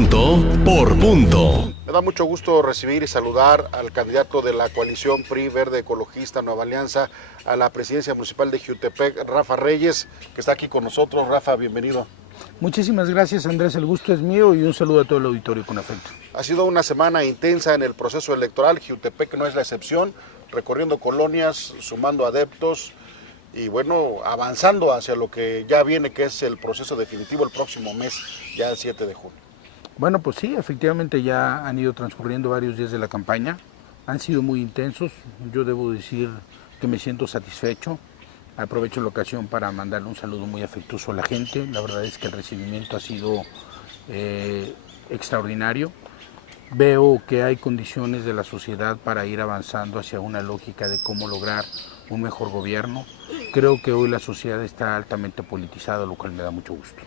Punto por punto. Me da mucho gusto recibir y saludar al candidato de la coalición PRI Verde Ecologista Nueva Alianza a la presidencia municipal de Jiutepec, Rafa Reyes, que está aquí con nosotros. Rafa, bienvenido. Muchísimas gracias, Andrés, el gusto es mío y un saludo a todo el auditorio con afecto. Ha sido una semana intensa en el proceso electoral, Jiutepec no es la excepción, recorriendo colonias, sumando adeptos y bueno, avanzando hacia lo que ya viene, que es el proceso definitivo el próximo mes, ya el 7 de junio. Bueno, pues sí, efectivamente ya han ido transcurriendo varios días de la campaña, han sido muy intensos, yo debo decir que me siento satisfecho, aprovecho la ocasión para mandarle un saludo muy afectuoso a la gente, la verdad es que el recibimiento ha sido extraordinario, veo que hay condiciones de la sociedad para ir avanzando hacia una lógica de cómo lograr un mejor gobierno, creo que hoy la sociedad está altamente politizada, lo cual me da mucho gusto.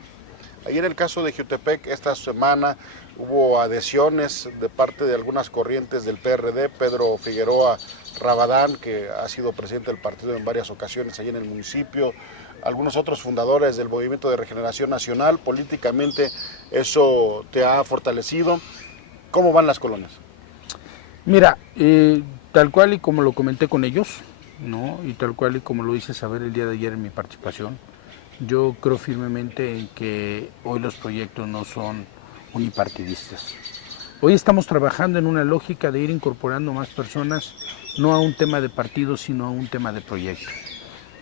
Ahí en el caso de Jiutepec, esta semana hubo adhesiones de parte de algunas corrientes del PRD, Pedro Figueroa Rabadán, que ha sido presidente del partido en varias ocasiones allí en el municipio, algunos otros fundadores del Movimiento de Regeneración Nacional. Políticamente eso te ha fortalecido. ¿Cómo van las colonias? Mira, tal cual y como lo comenté con ellos, ¿no? Y tal cual y como lo hice saber el día de ayer en mi participación, yo creo firmemente en que hoy los proyectos no son unipartidistas. Hoy estamos trabajando en una lógica de ir incorporando más personas, no a un tema de partido, sino a un tema de proyecto.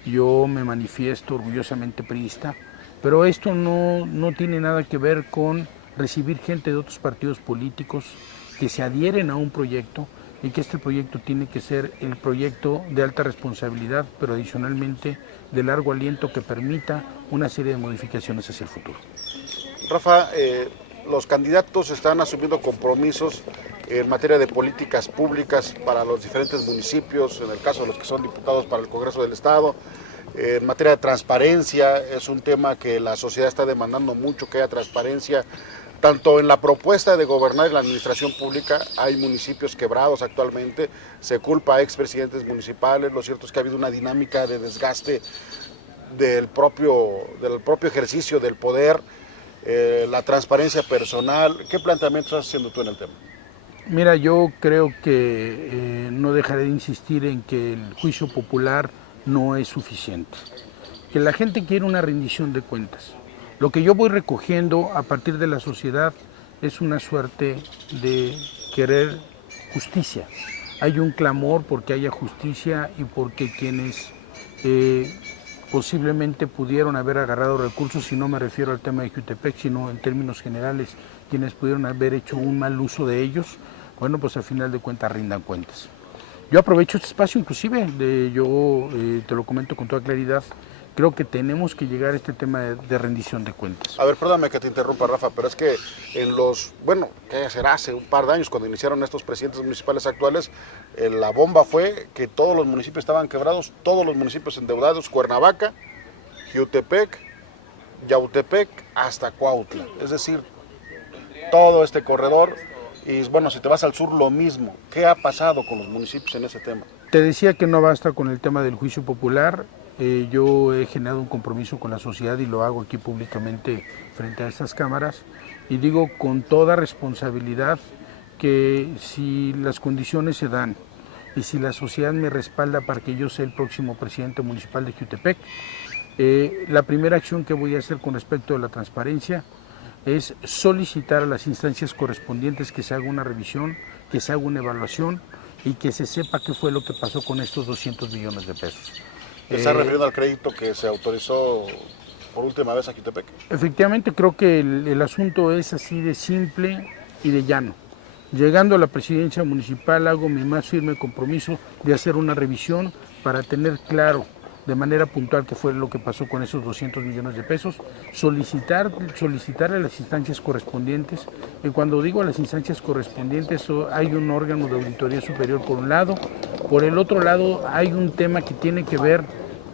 Yo me manifiesto orgullosamente priista, pero esto no tiene nada que ver con recibir gente de otros partidos políticos que se adhieren a un proyecto y que este proyecto tiene que ser el proyecto de alta responsabilidad, pero adicionalmente de largo aliento que permita una serie de modificaciones hacia el futuro. Rafa, los candidatos están asumiendo compromisos en materia de políticas públicas para los diferentes municipios, en el caso de los que son diputados para el Congreso del Estado. En materia de transparencia, es un tema que la sociedad está demandando mucho, que haya transparencia. Tanto en la propuesta de gobernar en la administración pública, hay municipios quebrados actualmente, se culpa a expresidentes municipales, lo cierto es que ha habido una dinámica de desgaste del propio ejercicio del poder, la transparencia personal. ¿Qué planteamiento estás haciendo tú en el tema? Mira, yo creo que no dejaré de insistir en que el juicio popular no es suficiente, que la gente quiere una rendición de cuentas. Lo que yo voy recogiendo a partir de la sociedad es una suerte de querer justicia. Hay un clamor porque haya justicia y porque quienes posiblemente pudieron haber agarrado recursos, y no me refiero al tema de Jiutepec, sino en términos generales, quienes pudieron haber hecho un mal uso de ellos, bueno, pues al final de cuentas rindan cuentas. Yo aprovecho este espacio, inclusive, te lo comento con toda claridad, creo que tenemos que llegar a este tema de rendición de cuentas. A ver, perdóname que te interrumpa, Rafa, pero es que ¿qué será? Hace un par de años, cuando iniciaron estos presidentes municipales actuales, la bomba fue que todos los municipios estaban quebrados, todos los municipios endeudados, Cuernavaca, Jiutepec, Yautepec, hasta Cuautla. Es decir, todo este corredor. Y bueno, si te vas al sur, lo mismo. ¿Qué ha pasado con los municipios en ese tema? Te decía que no basta con el tema del juicio popular. Yo he generado un compromiso con la sociedad y lo hago aquí públicamente frente a estas cámaras. Y digo con toda responsabilidad que si las condiciones se dan y si la sociedad me respalda para que yo sea el próximo presidente municipal de Jiutepec, la primera acción que voy a hacer con respecto a la transparencia es solicitar a las instancias correspondientes que se haga una revisión, que se haga una evaluación y que se sepa qué fue lo que pasó con estos 200 millones de pesos. ¿Te estás refiriendo al crédito que se autorizó por última vez a Jiutepec? Efectivamente, creo que el asunto es así de simple y de llano. Llegando a la presidencia municipal hago mi más firme compromiso de hacer una revisión para tener claro de manera puntual qué fue lo que pasó con esos 200 millones de pesos, solicitar a las instancias correspondientes, y cuando digo a las instancias correspondientes hay un órgano de auditoría superior por un lado, por el otro lado hay un tema que tiene que ver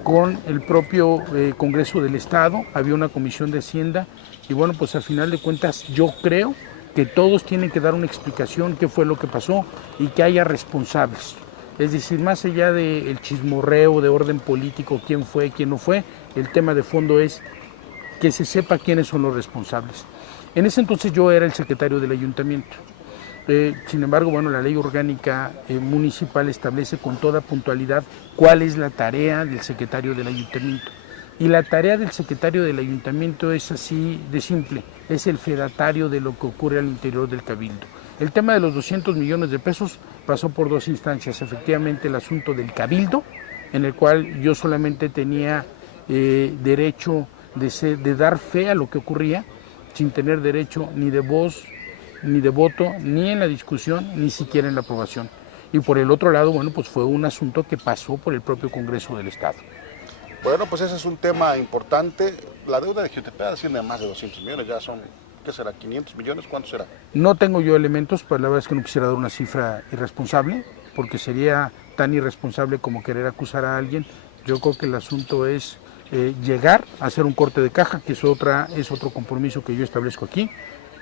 con el propio Congreso del Estado, había una comisión de Hacienda, y bueno, pues al final de cuentas yo creo que todos tienen que dar una explicación qué fue lo que pasó y que haya responsables. Es decir, más allá del chismorreo de orden político, quién fue, quién no fue, el tema de fondo es que se sepa quiénes son los responsables. En ese entonces yo era el secretario del ayuntamiento. Sin embargo, bueno, la ley orgánica municipal establece con toda puntualidad cuál es la tarea del secretario del ayuntamiento. Y la tarea del secretario del ayuntamiento es así de simple, es el fedatario de lo que ocurre al interior del cabildo. El tema de los 200 millones de pesos pasó por dos instancias, efectivamente el asunto del cabildo, en el cual yo solamente tenía derecho de dar fe a lo que ocurría, sin tener derecho ni de voz, ni de voto, ni en la discusión, ni siquiera en la aprobación. Y por el otro lado, bueno, pues fue un asunto que pasó por el propio Congreso del Estado. Bueno, pues ese es un tema importante. La deuda de Jiutepec asciende a más de 200 millones, ya son, ¿qué será? ¿500 millones? ¿Cuánto será? No tengo yo elementos, pues la verdad es que no quisiera dar una cifra irresponsable, porque sería tan irresponsable como querer acusar a alguien. Yo creo que el asunto es llegar a hacer un corte de caja, que es otro compromiso que yo establezco aquí,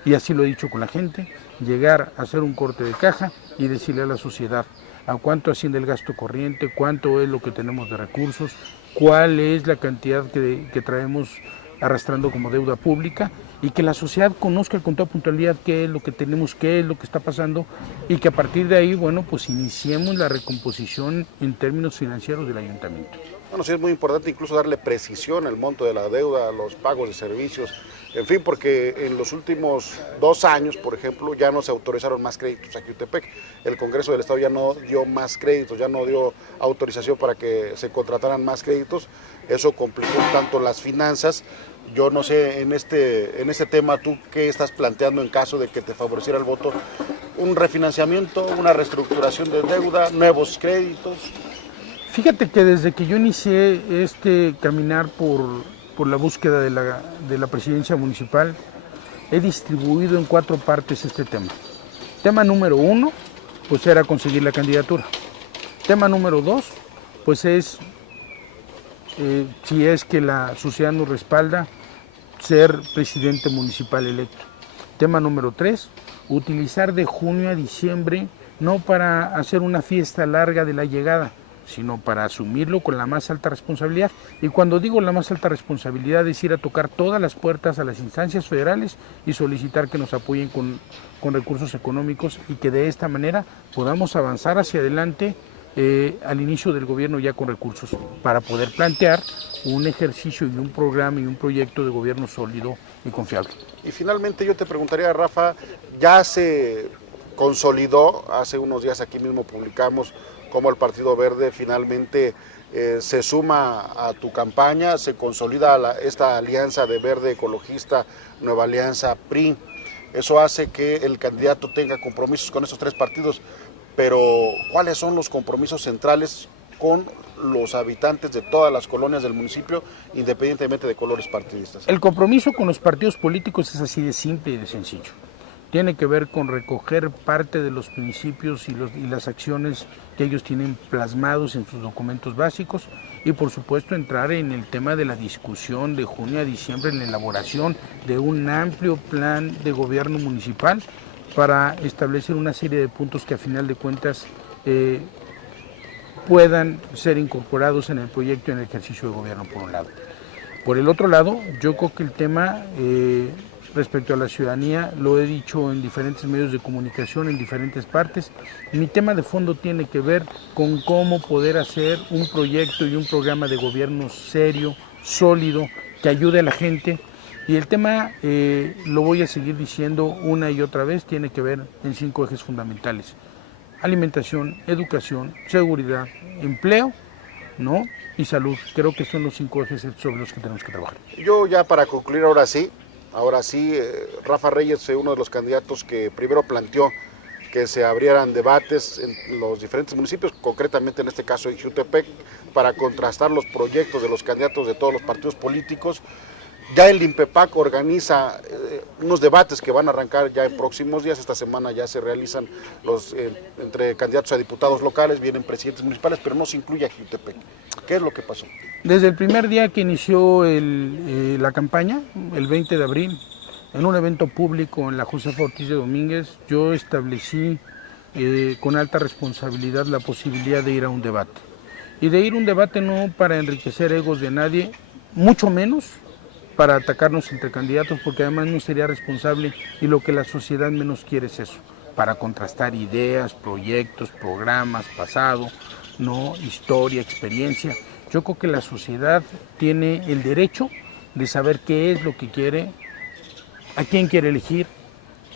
y así lo he dicho con la gente, llegar a hacer un corte de caja y decirle a la sociedad a cuánto asciende el gasto corriente, cuánto es lo que tenemos de recursos, cuál es la cantidad que traemos arrastrando como deuda pública, y que la sociedad conozca con toda puntualidad qué es lo que tenemos, qué es lo que está pasando, y que a partir de ahí, bueno, pues iniciemos la recomposición en términos financieros del ayuntamiento. Bueno, sí es muy importante incluso darle precisión al monto de la deuda, los pagos de servicios, en fin, porque en los últimos 2 años, por ejemplo, ya no se autorizaron más créditos a Jiutepec. El Congreso del Estado ya no dio más créditos, ya no dio autorización para que se contrataran más créditos. Eso complicó tanto las finanzas. Yo no sé, en este tema, ¿tú qué estás planteando en caso de que te favoreciera el voto? ¿Un refinanciamiento, una reestructuración de deuda, nuevos créditos? Fíjate que desde que yo inicié este caminar por la búsqueda de la presidencia municipal, he distribuido en 4 partes este tema. Tema número 1, pues era conseguir la candidatura. Tema número 2, pues es, si es que la sociedad nos respalda, ser presidente municipal electo. Tema número 3, utilizar de junio a diciembre, no para hacer una fiesta larga de la llegada, sino para asumirlo con la más alta responsabilidad. Y cuando digo la más alta responsabilidad es ir a tocar todas las puertas a las instancias federales y solicitar que nos apoyen con recursos económicos, y que de esta manera podamos avanzar hacia adelante al inicio del gobierno ya con recursos, para poder plantear un ejercicio y un programa y un proyecto de gobierno sólido y confiable. Y finalmente yo te preguntaría, Rafa, ya se consolidó, hace unos días aquí mismo publicamos cómo el Partido Verde finalmente se suma a tu campaña, se consolida esta alianza de Verde Ecologista, Nueva Alianza PRI. Eso hace que el candidato tenga compromisos con esos 3 partidos, pero ¿cuáles son los compromisos centrales con los habitantes de todas las colonias del municipio, independientemente de colores partidistas? El compromiso con los partidos políticos es así de simple y de sencillo. Tiene que ver con recoger parte de los principios y las acciones que ellos tienen plasmados en sus documentos básicos, y por supuesto entrar en el tema de la discusión de junio a diciembre en la elaboración de un amplio plan de gobierno municipal para establecer una serie de puntos que a final de cuentas puedan ser incorporados en el proyecto y en el ejercicio de gobierno, por un lado. Por el otro lado, yo creo que el tema respecto a la ciudadanía, lo he dicho en diferentes medios de comunicación, en diferentes partes, mi tema de fondo tiene que ver con cómo poder hacer un proyecto y un programa de gobierno serio, sólido, que ayude a la gente. Y el tema, lo voy a seguir diciendo una y otra vez, tiene que ver en 5 ejes fundamentales: alimentación, educación, seguridad, empleo, ¿no? Y salud. Creo que son los 5 ejes sobre los que tenemos que trabajar. Yo ya para concluir ahora sí, Rafa Reyes fue uno de los candidatos que primero planteó que se abrieran debates en los diferentes municipios, concretamente en este caso en Jiutepec, para contrastar los proyectos de los candidatos de todos los partidos políticos. Ya el INPEPAC organiza unos debates que van a arrancar ya en próximos días. Esta semana ya se realizan entre candidatos a diputados locales, vienen presidentes municipales, pero no se incluye a Jiutepec. ¿Qué es lo que pasó? Desde el primer día que inició la campaña, el 20 de abril, en un evento público en la Josefa Ortiz de Domínguez, yo establecí con alta responsabilidad la posibilidad de ir a un debate. Y de ir a un debate no para enriquecer egos de nadie, mucho menos para atacarnos entre candidatos, porque además no sería responsable y lo que la sociedad menos quiere es eso, para contrastar ideas, proyectos, programas, pasado, no, historia, experiencia. Yo creo que la sociedad tiene el derecho de saber qué es lo que quiere, a quién quiere elegir,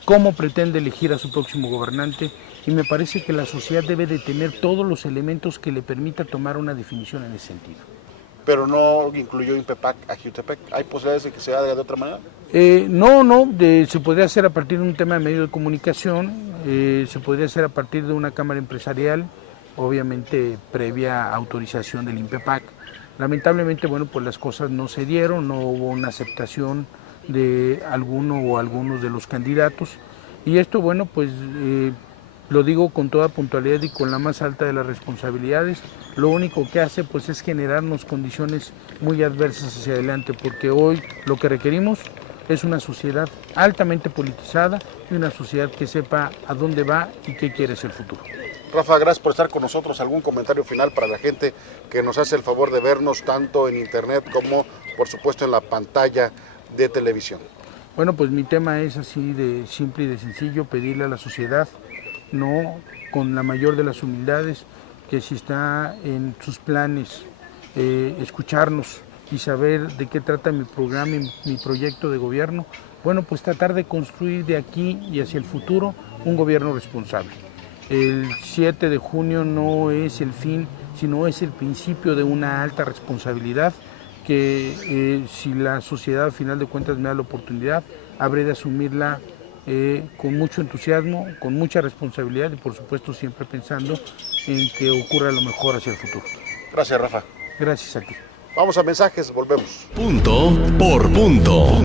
cómo pretende elegir a su próximo gobernante, y me parece que la sociedad debe de tener todos los elementos que le permita tomar una definición en ese sentido. Pero no incluyó INPEPAC a Jiutepec. ¿Hay posibilidades de que se haga de otra manera? Se podría hacer a partir de un tema de medio de comunicación, se podría hacer a partir de una cámara empresarial, obviamente previa autorización del INPEPAC. Lamentablemente, bueno, pues las cosas no se dieron, no hubo una aceptación de alguno o algunos de los candidatos, y esto, bueno, pues lo digo con toda puntualidad y con la más alta de las responsabilidades. Lo único que hace pues es generarnos condiciones muy adversas hacia adelante, porque hoy lo que requerimos es una sociedad altamente politizada y una sociedad que sepa a dónde va y qué quiere ser el futuro. Rafa, gracias por estar con nosotros. ¿Algún comentario final para la gente que nos hace el favor de vernos tanto en internet como por supuesto en la pantalla de televisión? Bueno, pues mi tema es así de simple y de sencillo: pedirle a la sociedad, no, con la mayor de las humildades, que si está en sus planes escucharnos y saber de qué trata mi programa y mi proyecto de gobierno, bueno, pues tratar de construir de aquí y hacia el futuro un gobierno responsable. El 7 de junio no es el fin, sino es el principio de una alta responsabilidad que si la sociedad al final de cuentas me da la oportunidad, habré de asumirla con mucho entusiasmo, con mucha responsabilidad y por supuesto siempre pensando en que ocurra lo mejor hacia el futuro. Gracias, Rafa. Gracias a ti. Vamos a mensajes, volvemos. Punto por punto.